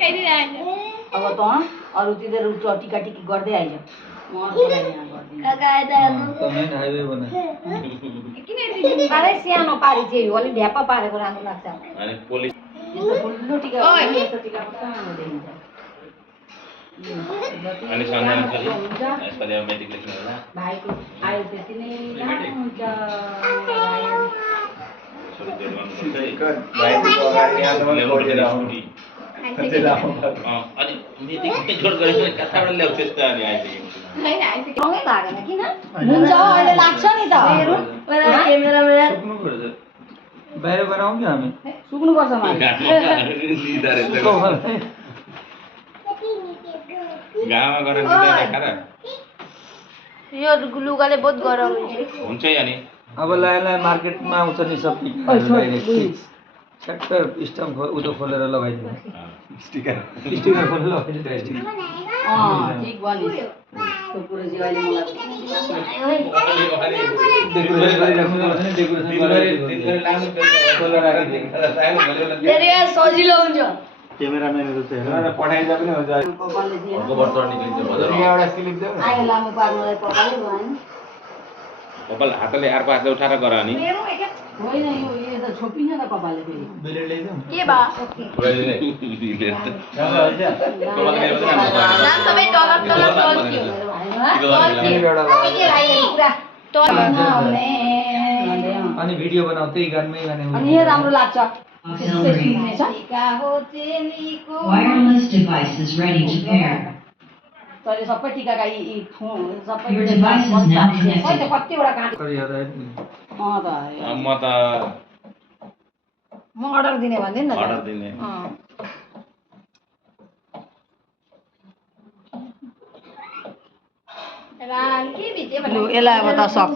अब त अरूतिर टिका टिकी गर्दै आइज म साह्रै सानो पारी चाहिँ हो अलिक ढ्याप्पा पारेको राम्रो लाग्छ ठुलो टिका भाइको आयु त्यति नै हुन्छ अहिले लाग्छ नि त बाहिर बनाऊ कि हामी सुक्नुपर्छ यो लुगाले बहुत गरम हुन्छ अनि अब लाए मार्केटमा आउँछ नि सब ट्र्याक्टर स्टम्प उतो खोलेर लगाइदिनु स्टिकर खोलेर लगाइदिनु ठीक भनिस् त्यो कुरा चाहिँ अहिले मलाई सजिलो हुन्छ क्यामेराम्यानहरु चाहिँ हेरेर पठाइदा पनि हुन्छ अर्को वर्ष निक्लिन्छ बजारमा एउटा क्लिप देऊ आयो लामो पार्नलाई पकाले भएन कपाल हातले अर्को हातले उठाएर गर अनि होइन यो त छोपिन्छ त कपालले फेरि बेलेट ल्याइदेऊ के बा सबै डलर अनि भिडियो बनाउ त्यही गानमै गाने अनि यो राम्रो लाग्छ Wireless devices ready to pair. तैले सबै टिकाका यी सबै Your device is now connected. कतिवटा काट म अर्डर दिने भन्दै नि अर्डर दिने यसलाई अब त सक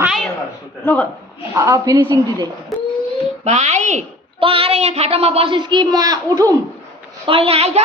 भाइ फिनिसिङ दिँदै भाइ त आएर यहाँ खाटामा बसिस् कि म उठौँ त यहाँ आइज